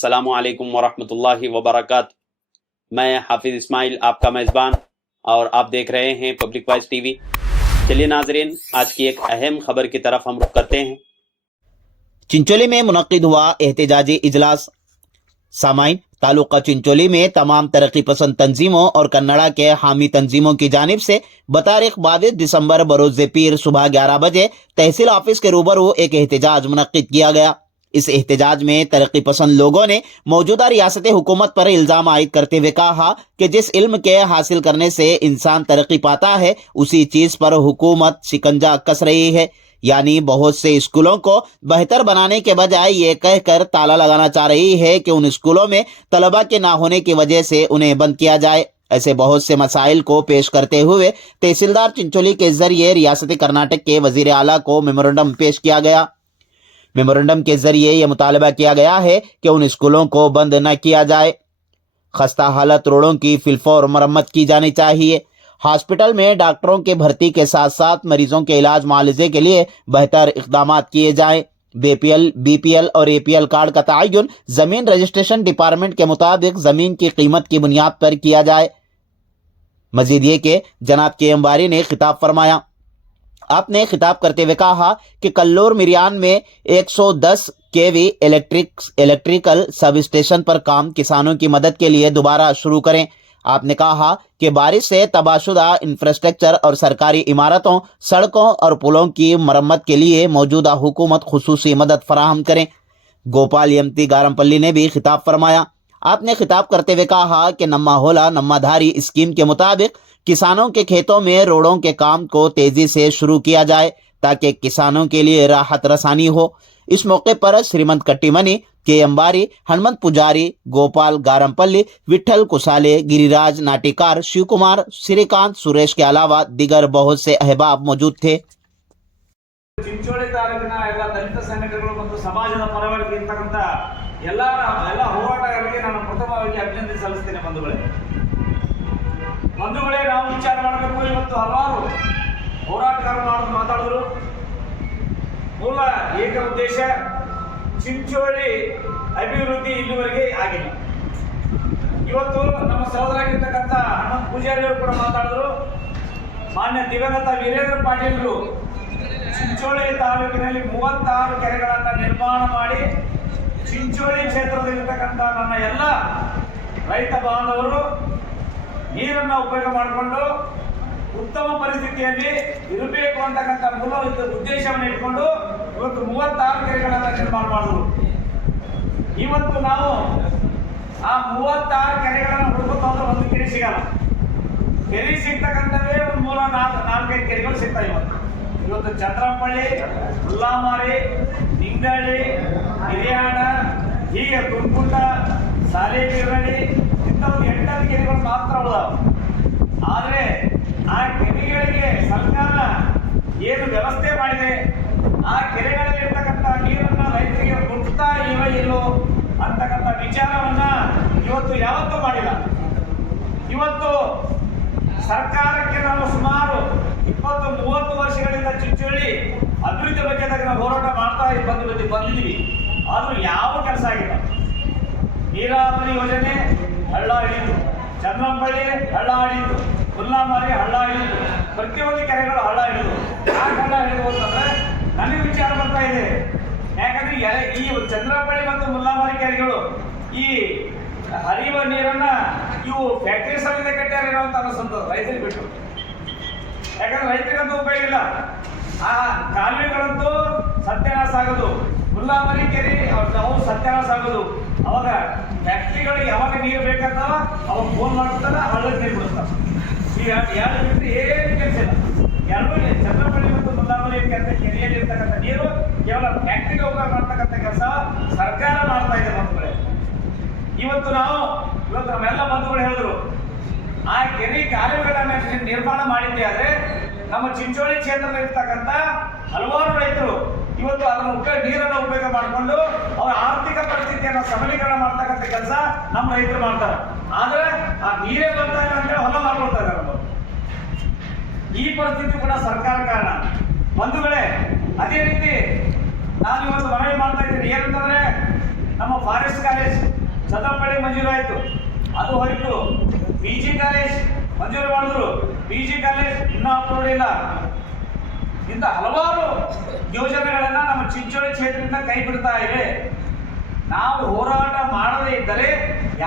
अस्सलामुअलैकुम वरहमतुल्लाहि वबरकातुहू। मैं हाफिज इस्माइल आपका मेज़बान और आप देख रहे हैं पब्लिक वॉइस टीवी। चलिए नाजरीन, आज की एक अहम खबर की तरफ हम रुख करते हैं। चिंचोली में मुनक्किद हुआ एहतजाजी इजलास। सामाइन, तालुका चिंचोली में तमाम तरक्की पसंद तंजीमों और कन्नड़ा के हामी तंजीमों की जानिब से बतारीख 22 दिसंबर बरोज़ पीर सुबह 11 बजे तहसील ऑफिस के रूबरू एक एहतजाज मुनक्किद किया गया। इस एहतजाज में तरक्की पसंद लोगों ने मौजूदा रियासत हुकूमत पर इल्ज़ाम आयद करते हुए कहा कि जिस इल्म के हासिल करने से इंसान तरक्की पाता है उसी चीज़ पर हुकूमत शिकंजा कस रही है। यानी बहुत से स्कूलों को बेहतर बनाने के बजाय ये कहकर ताला लगाना चाह रही है कि उन स्कूलों में तलबा के ना होने की वजह से उन्हें बंद किया जाए। ऐसे बहुत से मसाइल को पेश करते हुए तहसीलदार चिंचोली के जरिए रियासत कर्नाटक के वजीर आला को मेमोरेंडम पेश किया गया। मेमोरेंडम के जरिए यह मुतालबा किया गया है कि उन स्कूलों को बंद न किया जाए। खस्ता हालत रोडों की फिलफौर मरम्मत की जानी चाहिए। हॉस्पिटल में डॉक्टरों के भर्ती के साथ साथ मरीजों के इलाज मुआवजे के लिए बेहतर इक़दामात किए जाएं। बीपीएल और एपीएल कार्ड का तयन जमीन रजिस्ट्रेशन डिपार्टमेंट के मुताबिक जमीन की कीमत की बुनियाद पर किया जाए। मजीद ये कि जनाब के.एम. बारी ने खिताब फरमाया। आपने खिताब करते हुए कहा कि कल्लूर मिरियान में 110 केवी इलेक्ट्रिकल सब स्टेशन पर काम किसानों की मदद के लिए दोबारा शुरू करें। आपने कहा कि बारिश से तबाहशुदा इंफ्रास्ट्रक्चर और सरकारी इमारतों, सड़कों और पुलों की मरम्मत के लिए मौजूदा हुकूमत खुसूसी मदद फराहम करें। गोपाल यमती गारमपल्ली ने भी खिताब फरमाया। आपने खिताब करते हुए कहा कि नम्मा होला नम्मा धारी स्कीम के मुताबिक किसानों के खेतों में रोडों के काम को तेजी से शुरू किया जाए ताकि किसानों के लिए राहत रसानी हो। इस मौके पर श्रीमंत कट्टीमनी, के.एम. बारी, हनुमंत पुजारी, गोपाल गारमपल्ली, विठल कुसाले, गिरिराज नाटिकार, शिव कुमार, श्रीकांत, सुरेश के अलावा दीगर बहुत से अहबाब मौजूद थे। ಚಿಂಚೋಳಿ ತಾಲೂಕಿನ ಎಲ್ಲ ದಲಿತ ಸಂಘಟನೆಗಳು ಮತ್ತು ಸಮಾಜದ ಪರವಾಗಿ ಇರತಕ್ಕಂತ ಎಲ್ಲ ಹೋರಾಟಗಾರರಿಗೆ ನಾನು ಪ್ರಥಮವಾಗಿ ಅಭಿನಂದನೆ ಸಲ್ಲಿಸ್ತೇನೆ ಬಂಧುಗಳೇ ನಾವು ವಿಚಾರ ಮಾಡಬೇಕು। ಇವತ್ತು ಹಲವಾರು ಹೋರಾಟಗಾರರು ಮಾತಾಡಿದ್ರು। ಮೂಲ ಏಕ ಉದ್ದೇಶ ಚಿಂಚೋಳಿ ಅಭಿವೃದ್ಧಿ ಇಲ್ಲಿವರೆಗೆ ಆಗಿಲ್ಲ। ಇವತ್ತು ನಮ್ಮ ಸಹೋದರಾಗಿರ್ತಕ್ಕಂಥ ಹನುಮಂತ ಪೂಜಾರಿ ಅವರು ಕೂಡ ಮಾತಾಡಿದ್ರು। ಮಾನ್ಯ ದಿವಂಗತ ವೀರೇಂದ್ರ ಪಾಟೀಲ್ರು ಚಿಂಚೋಳಿ ತಾಲೂಕಿನಲ್ಲಿ 36 ಕೆರೆಗಳನ್ನು ನಿರ್ಮಾಣ ಮಾಡಿ ಚಿಂಚೋಳಿ ಕ್ಷೇತ್ರದಲ್ಲಿರ್ತಕ್ಕಂಥ ನನ್ನ ಎಲ್ಲ ರೈತ ಬಾಂಧವರು ನೀರನ್ನು ಉಪಯೋಗ ಮಾಡಿಕೊಂಡು ಉತ್ತಮ ಪರಿಸ್ಥಿತಿಯಲ್ಲಿ ಇರಬೇಕು ಅಂತಕ್ಕಂಥ ಮೂಲ ಉದ್ದೇಶವನ್ನು ಇಟ್ಕೊಂಡು ಇವತ್ತು 36 ಕೆರೆಗಳನ್ನು ನಿರ್ಮಾಣ ಮಾಡಿದ್ರು। ಇವತ್ತು ನಾವು ಆ 36 ಕೆರೆಗಳನ್ನು ಹುಡುಕುತ್ತಾ ಹೋದ್ರೆ ಒಂದು ಕೆರೆ ಸಿಗಲ್ಲ। ಕೆರೆ ಸಿಗ್ತಕ್ಕಂಥವೇ ಒಂದು ಮೂಲ 4-5 ಕೆರೆಗಳು ಸಿಗ್ತಾವೆ। ಇವತ್ತು ಚಂದ್ರಪಳ್ಳಿ, ಹುಲ್ಲಾಮಾರಿ, ನಿಂಗಳಿ, ಹಿರಿಯಾಣ, ಹೀಗೆ ತುಮಕೂಟ, ಸಾಲೇಬಿರಳಿ ಇಂಥ ಒಂದು 8 ಕೆರೆಗಳು ಮಾತ್ರ ಉಳಿದಾವೆ। ಆದರೆ ಆ ಕೆರೆಗಳಿಗೆ ಸರ್ಕಾರ ಏನು ವ್ಯವಸ್ಥೆ ಮಾಡಿದೆ, ಆ ಕೆರೆಗಳಲ್ಲಿ ಇರ್ತಕ್ಕಂಥ ನೀರನ್ನು ರೈತರಿಗೆ ಮುಟ್ತಾ ಇಲ್ಲೋ ಅಂತಕ್ಕಂಥ ವಿಚಾರವನ್ನ ಇವತ್ತು ಯಾವತ್ತೂ ಮಾಡಿಲ್ಲ। ಇವತ್ತು ಸರ್ಕಾರಕ್ಕೆ ನಾವು ಸುಮಾರು 20-30 ವರ್ಷಗಳಿಂದ ಚಿಂಚೋಳಿ ಅಭಿವೃದ್ಧಿ ಬಗ್ಗೆ ನಾವು ಹೋರಾಟ ಮಾಡ್ತಾ ಬಂದಿದ್ದೀವಿ। ಆದರೂ ಯಾವ ಕೆಲಸ ಆಗಿಲ್ಲ। ನೀರಾವರಿ ಯೋಜನೆ ಹಳ್ಳ ಹಿಡಿತು, ಚಂದ್ರಂಪಳ್ಳಿ ಹಳ್ಳ ಹಿಡಿತು, ಹುಲ್ಲಾಮಾರಿ ಹಳ್ಳ ಹಿಡಿತು, ಪ್ರತಿಯೊಂದು ಕೆರೆಗಳು ಹಳ್ಳ ಹಿಡಿದು। ಯಾಕೆ ಹಳ್ಳ ಹಿಡಿದು ಅಂತಂದ್ರೆ ನನಗೆ ವಿಚಾರ ಬರ್ತಾ ಇದೆ। ಯಾಕಂದ್ರೆ ಈ ಚಂದ್ರಪಳ್ಳಿ ಮತ್ತು ಹುಲ್ಲಾಮಾರಿ ಕೆರೆಗಳು ಈ ಹರಿಯುವ ನೀರನ್ನ ಇವು ಫ್ಯಾಕ್ಟರಿ ಸಮೇತ ಕಟ್ಟಾರೇನೋ ಅಂತ ಅನಿಸ್ತದೆ ರೈತರಿಗೆ ಬಿಟ್ಟು। ಯಾಕಂದ್ರೆ ರೈತರಿಗಂತೂ ಉಪಯೋಗ ಇಲ್ಲ। ಆ ಕಾಲುವೆಗಳಂತೂ ಸತ್ಯನಾಶ ಆಗೋದು, ಹುಲ್ಲಾಮರಿ ಕೆರೆ ಅವು ಸತ್ಯನಾಶ ಆಗೋದು। ಅವಾಗ ಫ್ಯಾಕ್ಟ್ರಿಗಳಿಗೆ ಯಾವಾಗ ನೀರು ಬೇಕಂತಾವ ಅವಾಗ ಫೋನ್ ಮಾಡ್ತಾರ, ಹಳ್ಳಕ್ಕೆ ನೀರು ಬಿಡ್ತಾರ। ಈಗ ಎರಡು ಬಿಟ್ಟರೆ ಏನು ಕೆಲಸ ಇಲ್ಲ। ಎರಡು ಚಂದ್ರಪಳ್ಳಿ ಮತ್ತು ಹುಲ್ಲಾಮರಿ ಕೆರೆಯಲ್ಲಿ ಇರ್ತಕ್ಕಂಥ ನೀರು ಕೇವಲ ಫ್ಯಾಕ್ಟ್ರಿಗೆ ಉಪಯೋಗ ಮಾಡ್ತಕ್ಕಂಥ ಕೆಲಸ ಸರ್ಕಾರ ಮಾಡ್ತಾ ಇದೆ ಬಂಧುಗಳೇ। ಇವತ್ತು ನಮ್ಮೆಲ್ಲ ಬಂಧುಗಳು ಹೇಳಿದ್ರು ಆ ಕೆರೆ ಕಾಲುವೆಗಳನ್ನ ನಿರ್ಮಾಣ ಮಾಡಿದ್ದೆ ಆದ್ರೆ ನಮ್ಮ ಚಿಂಚೋಳಿ ಕ್ಷೇತ್ರದಲ್ಲಿರ್ತಕ್ಕಂಥ ಹಲವಾರು ರೈತರು ಇವತ್ತು ಅದನ್ನು ನೀರನ್ನು ಉಪಯೋಗ ಮಾಡಿಕೊಂಡು ಅವರ ಆರ್ಥಿಕ ಪರಿಸ್ಥಿತಿಯನ್ನು ಸಬಲೀಕರಣ ಮಾಡ್ತಕ್ಕಂಥ ಕೆಲಸ ನಮ್ಮ ರೈತರು ಮಾಡ್ತಾರೆ। ಆದ್ರೆ ಆ ನೀರೇ ಬರ್ತಾ ಇಲ್ಲ ಅಂತ ಹೊಲ ಮಾಡ್ಕೊಳ್ತಾ ಇದ್ದಾರೆ। ಈ ಪರಿಸ್ಥಿತಿ ಕೂಡ ಸರ್ಕಾರ ಕಾರಣ ಬಂಧುಗಳೇ। ಅದೇ ರೀತಿ ನಾನು ಇವತ್ತು ಮನವಿ ಮಾಡ್ತಾ ಇದ್ದೀನಿ ಏನಂತಂದ್ರೆ ನಮ್ಮ ಫಾರೆಸ್ಟ್ ಕಾಲೇಜ್ ಸದಪಡಿ ಮಂಜೂರಾಯಿತು, ಅದು ಹೋಯ್ತು. PG ಕಾಲೇಜ್ ಮಂಜೂರು ಮಾಡಿದ್ರು, PG ಕಾಲೇಜ್ ಇನ್ನೂ ಅಪ್ರೂವ್ಡ್ ಇಲ್ಲ. ಇಂಥ ಹಲವಾರು ಯೋಜನೆಗಳನ್ನ ನಮ್ಮ ಚಿಂಚೋಳಿ ಕ್ಷೇತ್ರದಿಂದ ಕೈ ಬಿಡ್ತಾ ಇವೆ. ನಾವು ಹೋರಾಟ ಮಾಡದೇ ಇದ್ದರೆ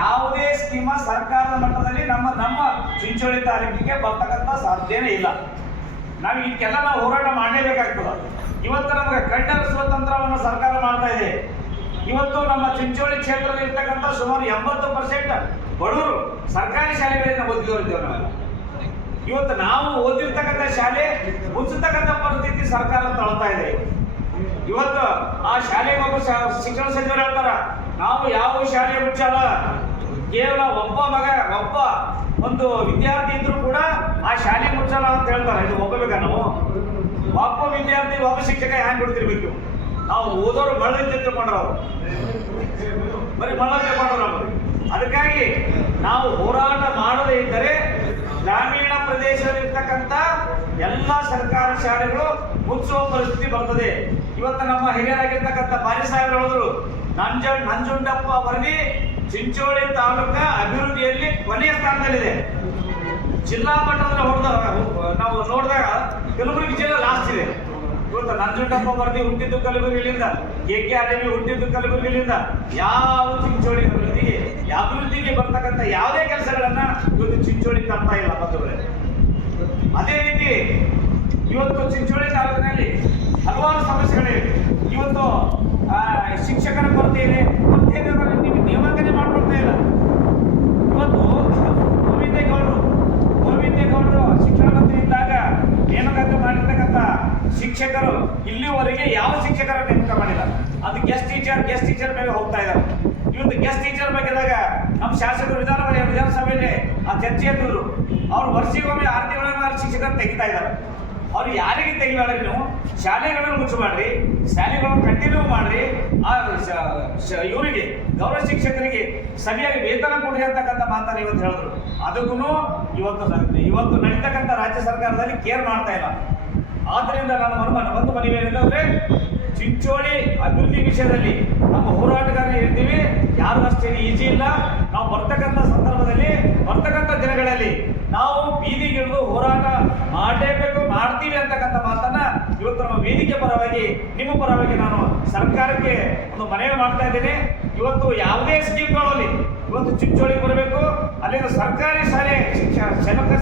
ಯಾವುದೇ ಸ್ಕೀಮ ಸರ್ಕಾರದ ಮಟ್ಟದಲ್ಲಿ ನಮ್ಮ ಚಿಂಚೋಳಿ ತಾಲೂಕಿಗೆ ಬರ್ತಕ್ಕಂಥ ಸಾಧ್ಯನೇ ಇಲ್ಲ. ನಾವು ಇದಕ್ಕೆಲ್ಲ ನಾವು ಹೋರಾಟ ಮಾಡಲೇಬೇಕಾಗ್ತದೆ. ಇವತ್ತು ನಮಗೆ ಕಡ್ಡಾಯ ತಂತ್ರವನ್ನು ಸರ್ಕಾರ ಮಾಡ್ತಾ ಇದೆ. ಇವತ್ತು ನಮ್ಮ ಚಿಂಚೋಳಿ ಕ್ಷೇತ್ರದಲ್ಲಿ ಇರ್ತಕ್ಕಂಥ ಸುಮಾರು 80% ಬಡವರು ಸರ್ಕಾರಿ ಶಾಲೆಗಳಿಂದ ಓದಿದವರಿದ್ದೇವೆ ನಾವೆಲ್ಲ. ಇವತ್ತು ನಾವು ಓದಿರ್ತಕ್ಕಂಥ ಶಾಲೆ ಮುಚ್ಚತಕ್ಕಂಥ ಪರಿಸ್ಥಿತಿ ಸರ್ಕಾರ ತಳ್ತಾ ಇದೆ. ಇವತ್ತು ಆ ಶಾಲೆಗೆ ಒಬ್ಬ ಶಿಕ್ಷಣ ಸಚಿವರು ಹೇಳ್ತಾರ, ನಾವು ಯಾವ ಶಾಲೆ ಮುಚ್ಚಲ್ಲ, ಕೇವಲ ಒಬ್ಬ ಒಂದು ವಿದ್ಯಾರ್ಥಿ ಇದ್ರು ಕೂಡ ಆ ಶಾಲೆ ಮುಚ್ಚಲ್ಲ ಅಂತ ಹೇಳ್ತಾರೆ. ಇದು ಒಪ್ಪಬೇಕಾ? ನಾವು ಒಬ್ಬ ವಿದ್ಯಾರ್ಥಿ ಒಬ್ಬ ಶಿಕ್ಷಕ ಹ್ಯಾಂಗ್ ಬಿಡ್ತಿರ್ಬೇಕು? ನಾವು ಓದೋರು ಮಳ್ಳ ತಿಳ್ಕೊಂಡ್ರ, ಅವರು ಬರೀ ಮಳ್ಳ ತಿಳ್ಕೊಂಡ್ರ ನಮಗೆ. ಅದಕ್ಕಾಗಿ ನಾವು ಹೋರಾಟ ಮಾಡದೇ ಇದ್ದರೆ ಗ್ರಾಮೀಣ ಪ್ರದೇಶದಲ್ಲಿರ್ತಕ್ಕಂಥ ಎಲ್ಲ ಸರ್ಕಾರಿ ಶಾಲೆಗಳು ಮುಚ್ಚುವ ಪರಿಸ್ಥಿತಿ ಬರ್ತದೆ. ಇವತ್ತು ನಮ್ಮ ಹಿರಿಯರಾಗಿರ್ತಕ್ಕಂಥ ಬಾರಿ ಸಾಹೇಬರು ಹೇಳಿದ್ರು, ನಂಜುಂಡಪ್ಪ ವರದಿ ಚಿಂಚೋಳಿ ತಾಲೂಕ ಅಭಿವೃದ್ಧಿಯಲ್ಲಿ ಕೊನೆಯ ಸ್ಥಾನದಲ್ಲಿದೆ. ಜಿಲ್ಲಾ ಮಟ್ಟದಲ್ಲಿ ನಾವು ನೋಡಿದಾಗ ಕಲಬುರಗಿ ಜಿಲ್ಲೆ ಲಾಸ್ಟ್ ಇದೆ. ಇವತ್ತು ನಂಜುಂಡಪ್ಪ ವರದಿ ಹುಟ್ಟಿದ್ದು ಕಲಬುರಗಿಯಿಂದ, KKRDB ಹುಟ್ಟಿದ್ದು ಕಲಬುರಗಿಯಿಂದ. ಯಾವ ಚಿಂಚೋಳಿ ಅಭಿವೃದ್ಧಿಗೆ ಬರ್ತಕ್ಕಂಥ ಯಾವುದೇ ಕೆಲಸಗಳನ್ನ ಇವತ್ತು ಚಿಂಚೋಳಿ ತರ್ತಾ ಇಲ್ಲ ಬಂಧುಗಳೇ. ಅದೇ ರೀತಿ ಇವತ್ತು ಚಿಂಚೋಳಿ ತಾಲೂಕಿನಲ್ಲಿ ಹಲವಾರು ಸಮಸ್ಯೆಗಳಿವೆ. ಇವತ್ತು ಶಿಕ್ಷಕರ ಕೊರತೆ ಇದೆ. ನೀವು ನೇಮಕನೆ ಮಾಡ್ಕೊಳ್ತಾ ಇಲ್ಲ. ಇವತ್ತು ಗೋವಿಂದೇಗೌಡರು ಶಿಕ್ಷಣ ಮಂತ್ರಿ ಇದ್ದಾಗ ನೇಮಕಾತಿ ಮಾಡಿರ್ತಕ್ಕಂಥ ಶಿಕ್ಷಕರು ಇಲ್ಲಿವರೆಗೆ ಯಾವ ಶಿಕ್ಷಕರ ನೇಮಕ ಮಾಡಿಲ್ಲ. ಅದು ಗೆಸ್ಟ್ ಟೀಚರ್ ಮೇಲೆ ಹೋಗ್ತಾ ಇದ್ದಾರೆ. ಇವತ್ತು ಗೆಸ್ಟ್ ಟೀಚರ್ ಬಗ್ಗೆದಾಗ ನಮ್ಮ ಶಾಸಕರು ವಿಧಾನಸಭೆಯಲ್ಲಿ ಆ ಚರ್ಚೆ ಎತ್ತಿದ್ರು. ಅವ್ರು ವರ್ಷಿಗೊಮ್ಮೆ 6 ತಿಂಗಳ ಶಿಕ್ಷಕರು ತೆಗಿತಾ ಇದ್ದಾರೆ. ಅವ್ರು ಯಾರಿಗೆ ತೆಗಿಬೇಡ್ರಿ, ನೀವು ಶಾಲೆಗಳನ್ನು ಮುಚ್ಚು ಮಾಡ್ರಿ, ಶಾಲೆಗಳನ್ನು ಕಂಟಿನ್ಯೂ ಮಾಡ್ರಿ. ಇವರಿಗೆ ಗೌರವ ಶಿಕ್ಷಕರಿಗೆ ಸರಿಯಾಗಿ ವೇತನ ಕೊಡಿ ಅಂತಕ್ಕಂಥ ಮಾತನ್ನು ಇವತ್ತು ಹೇಳಿದ್ರು. ಅದಕ್ಕೂ ಇವತ್ತು ನಡೀತಕ್ಕಂಥ ರಾಜ್ಯ ಸರ್ಕಾರದಲ್ಲಿ ಕೇರ್ ಮಾಡ್ತಾ ಇಲ್ಲ. ಆದ್ದರಿಂದ ನಾನು ಒಂದು ಮನವಿ ಏನಂದ್ರೆ, ಚಿಂಚೋಳಿ ಅಭಿವೃದ್ಧಿ ವಿಷಯದಲ್ಲಿ ನಮ್ಮ ಹೋರಾಟಗಾರರು ಇರ್ತೀವಿ. ಯಾರು ಅಷ್ಟೇನು ಈಜಿ ಇಲ್ಲ. ನಾವು ಬರ್ತಕ್ಕಂಥ ಸಂದರ್ಭದಲ್ಲಿ ಬರ್ತಕ್ಕಂಥ ದಿನಗಳಲ್ಲಿ ನಾವು ಬೀದಿಗಿಳಿದು ಹೋರಾಟ ಮಾಡಲೇಬೇಕು, ಮಾಡ್ತೀವಿ ಅಂತಕ್ಕಂಥ ಮಾತನ್ನ ಇವತ್ತು ನಮ್ಮ ವೇದಿಕೆ ಪರವಾಗಿ, ನಿಮ್ಮ ಪರವಾಗಿ ನಾನು ಸರ್ಕಾರಕ್ಕೆ ಒಂದು ಮನವಿ ಮಾಡ್ತಾ ಇದ್ದೇನೆ. ಇವತ್ತು ಯಾವುದೇ ಸ್ಕೀಮ್ಗಳಲ್ಲಿ ಇವತ್ತು ಚಿಂಚೋಳಿ ಬರಬೇಕು. ಅಲ್ಲಿಂದ ಸರ್ಕಾರಿ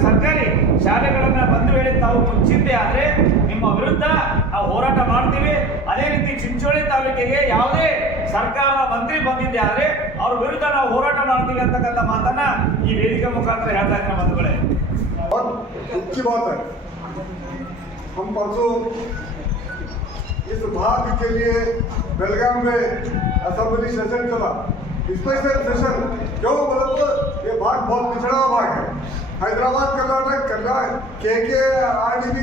ಸರ್ಕಾರಿ ಶಾಲೆಗಳನ್ನ ಬಂದು ಹೇಳಿ ತಾವು ಮುಚ್ಚಿದ್ದೆ ಆದರೆ ನಿಮ್ಮ ವಿರುದ್ಧ ನಾವು ಹೋರಾಟ ಮಾಡ್ತೀವಿ. ಅದೇ ರೀತಿ ಚಿಂಚೋಳಿ ತಾಲೂಕಿಗೆ ಯಾವುದೇ ಸರ್ಕಾರದ ಮಂತ್ರಿ ಬಂದಿದ್ದೆ ಆದರೆ ಅವ್ರ ವಿರುದ್ಧ ನಾವು ಹೋರಾಟ ಮಾಡ್ತೀವಿ ಅಂತಕ್ಕಂಥ ಮಾತನ್ನ ಈ ವೇದಿಕೆ ಮುಖಾಂತರ ಹೇಳ್ತಾ ಇದ್ದಾರೆ ಬಂಧುಗಳೇ. अच्छी बात है, हम परसों इस भाग के लिए बेलगाम में असेंबली सेशन चला, स्पेशल सेशन। क्यों बोले तो ये भाग बहुत पिछड़ा भाग है। हैदराबाद, कर्नाटक, KKRDB